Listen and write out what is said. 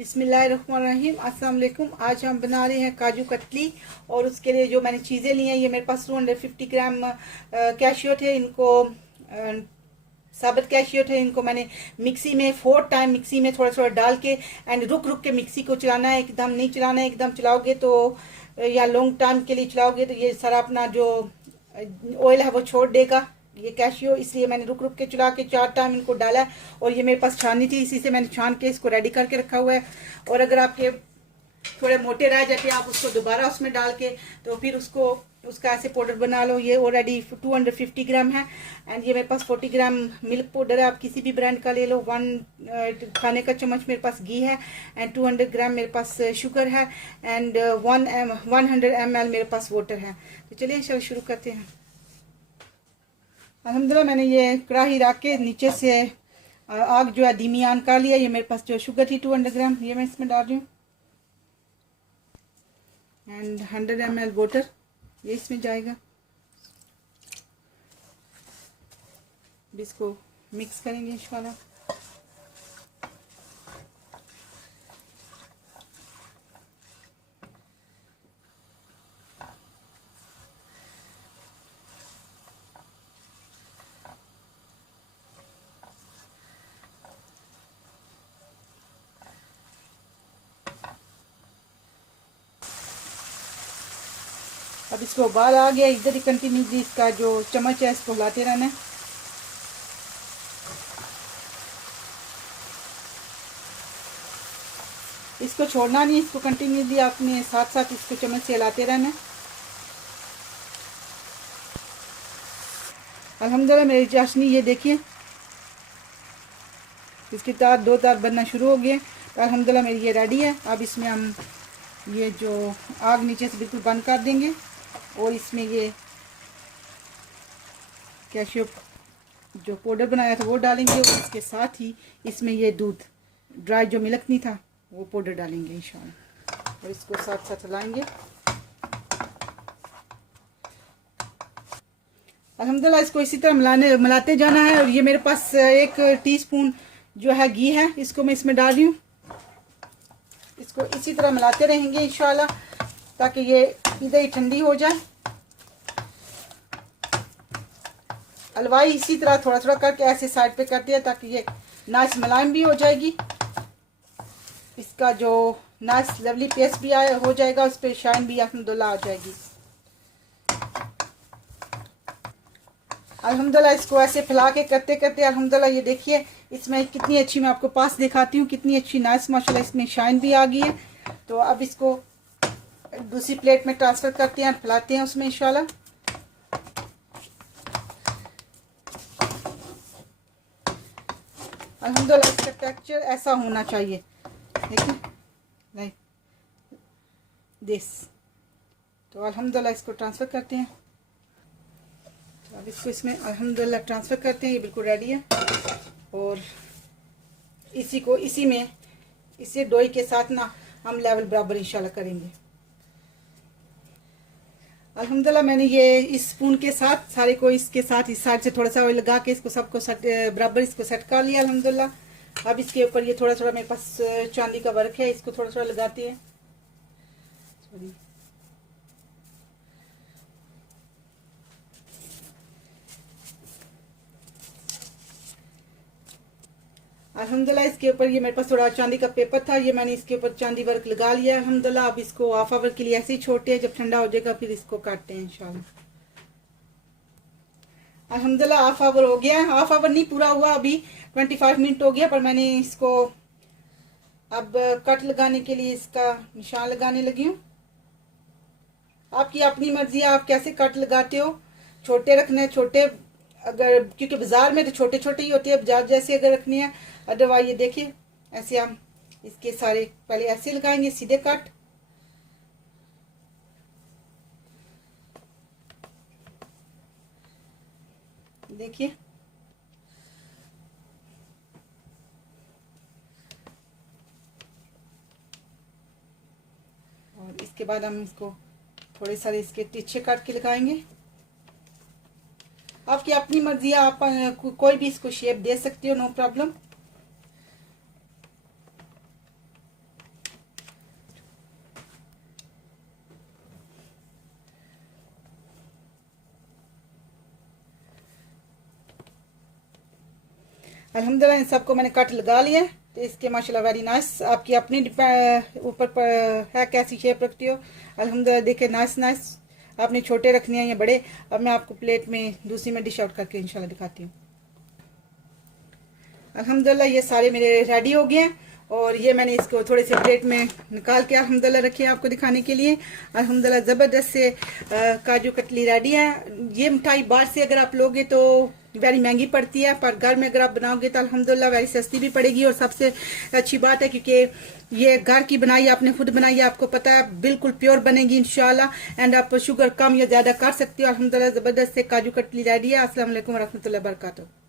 बिस्मिल्लाहिर्रहमानिर्रहीम। अस्सलाम वालेकुम। आज हम बना रहे हैं काजू कतली और उसके लिए जो मैंने चीज़ें ली हैं, ये मेरे पास 250 ग्राम कैशियो थे। इनको साबित कैशियो थे। इनको मैंने मिक्सी में 4 टाइम मिक्सी में थोड़ा थोड़ा डाल के एंड रुक रुक के मिक्सी को चलाना है, एकदम नहीं चलाना है। एकदम चलाओगे तो या लॉन्ग टाइम के लिए चलाओगे तो ये सारा अपना जो ऑयल है वो छोड़ देगा ये कैशियो। इसलिए मैंने रुक रुक के चला के 4 टाइम इनको डाला है। और ये मेरे पास छाननी थी, इसी से मैंने छान के इसको रेडी करके रखा हुआ है। और अगर आपके थोड़े मोटे रह जाते हैं आप उसको दोबारा उसमें डाल के तो फिर उसका ऐसे पाउडर बना लो। ये ऑलरेडी 250 ग्राम है। एंड ये मेरे पास 40 ग्राम मिल्क पाउडर है, आप किसी भी ब्रांड का ले लो। 1 खाने का चम्मच मेरे पास घी है एंड 200 ग्राम मेरे पास शुगर है एंड 100 ml मेरे पास वाटर है। तो चलिए चलो शुरू करते हैं। अल्हम्दुलिल्लाह मैंने ये कढ़ाई रख के नीचे से आग जो है धीमी आन कर लिया। ये मेरे पास जो शुगर थी 200 ग्राम ये मैं इसमें डाल रही हूँ एंड 100 ml वाटर ये इसमें जाएगा। इसको मिक्स करेंगे इंशाल्लाह। अब इसको उबाल आ गया, इधर ही कंटिन्यूसली इसका जो चम्मच है इसको हिलाते रहना है। इसको छोड़ना नहीं, इसको कंटिन्यूसली आपने साथ साथ इसको चम्मच से हिलाते रहना है। अल्हम्दुलिल्लाह मेरी चाशनी ये देखिए इसकी तार 2 तार बनना शुरू हो गए। तो अल्हम्दुलिल्लाह मेरी ये रेडी है। अब इसमें हम ये जो आग नीचे से बिल्कुल बंद कर देंगे और इसमें ये कैशियो जो पाउडर बनाया था वो डालेंगे और इसके साथ ही इसमें ये दूध ड्राई जो मिल्क नहीं था वो पाउडर डालेंगे इंशाल्लाह और इसको साथ साथ हिलाएंगे। अल्हम्दुलिल्लाह इसको इसी तरह मिलाते जाना है। और ये मेरे पास 1 टीस्पून जो है घी है, इसको मैं इसमें डाल रही हूँ। इसको इसी तरह मिलाते रहेंगे इंशाल्लाह ताकि ये इधर ही ठंडी हो जाए। हलवाई इसी तरह थोड़ा थोड़ा करके ऐसे साइड पे करती है ताकि ये नाइस मुलायम भी हो जाएगी। इसका जो नाइस लवली पेस्ट भी हो जाएगा, उस पर शाइन भी अल्हम्दुलिल्लाह आ जाएगी। अल्हम्दुलिल्लाह इसको ऐसे फैला के करते करते अल्हम्दुलिल्लाह ये देखिए इसमें कितनी अच्छी, मैं आपको पास दिखाती हूँ, कितनी अच्छी नाइस माशाल्लाह इसमें शाइन भी आ गई है। तो अब इसको दूसरी प्लेट में ट्रांसफ़र करते हैं, फैलाते हैं उसमें इंशाल्लाह। अल्हम्दुलिल्लाह इसका टेक्सचर ऐसा होना चाहिए, देखिए लाइक दिस। तो अल्हम्दुलिल्लाह इसको ट्रांसफ़र करते हैं। तो अब इसको इसमें अल्हम्दुलिल्लाह ट्रांसफ़र करते हैं। ये बिल्कुल रेडी है और इसी में इसे डोई के साथ ना हम लेवल बराबर इंशाल्लाह करेंगे। अल्हम्दुलिल्लाह मैंने ये इस स्पून के साथ सारे को इसके साथ इस साइड से थोड़ा सा ऑयल लगा के इसको सबको बराबर इसको सेट कर लिया अल्हम्दुलिल्लाह। अब इसके ऊपर ये थोड़ा थोड़ा मेरे पास चांदी का वर्क है, इसको थोड़ा थोड़ा लगाते हैं। अल्हम्दुलिल्लाह इसके ऊपर ये मेरे पास थोड़ा चांदी का पेपर था, ये मैंने इसके ऊपर चांदी वर्क लगा लिया अल्हम्दुलिल्लाह। अब इसको हाफ आवर के लिए ऐसे ही छोड़ते हैं, जब ठंडा हो जाएगा फिर इसको काटते हैं इंशाल्लाह। अल्हम्दुलिल्लाह हाफ आवर हो गया है, हाफ आवर नहीं पूरा हुआ, अभी 25 मिनट हो गया, पर मैंने इसको अब कट लगाने के लिए इसका निशान लगाने लगी हूँ। आपकी अपनी मर्जी है आप कैसे कट लगाते हो। छोटे रखने छोटे, अगर क्योंकि बाजार में तो छोटे छोटे ही होते हैं, बाजार जैसे अगर रखनी है। अदरवाइज ये देखिए ऐसे हम इसके सारे पहले ऐसे लगाएंगे सीधे कट। देखिए और इसके बाद हम इसको थोड़े सारे इसके तिरछे काट के लगाएंगे। आपकी अपनी मर्जी है, आप कोई भी इसको शेप दे सकते हो, नो प्रॉब्लम। अल्हम्दुलिल्लाह इन सबको मैंने कट लगा लिया है। तो इसके माशाल्लाह वेरी नाइस, आपकी अपनी ऊपर है कैसी शेप रखती हो। अल्हम्दुलिल्लाह देखिए नाइस नाइस, आपने छोटे रखने हैं या बड़े। अब मैं आपको प्लेट में दूसरी में डिश आउट करके इंशाल्लाह दिखाती हूँ। अल्हम्दुलिल्लाह ये सारे मेरे रेडी हो गए हैं और ये मैंने इसको थोड़े से प्लेट में निकाल के अल्हम्दुलिल्लाह रखे हैं आपको दिखाने के लिए। अल्हम्दुलिल्लाह ज़बरदस्त से काजू कतली रेडी है। ये मिठाई बाहर से अगर आप लोगे तो वेरी महंगी पड़ती है, पर घर में अगर आप बनाओगे तो अल्हम्दुलिल्लाह वेरी सस्ती भी पड़ेगी। और सबसे अच्छी बात है क्योंकि ये घर की बनाई, आपने खुद बनाई है, आपको पता है बिल्कुल प्योर बनेगी इंशाल्लाह। एंड आप शुगर कम या ज़्यादा कर सकते हो। अल्हम्दुलिल्लाह ज़बरदस्त से काजू कतली रेडी है। अस्सलाम वालेकुम रहमतुल्लाहि व बरकातहू।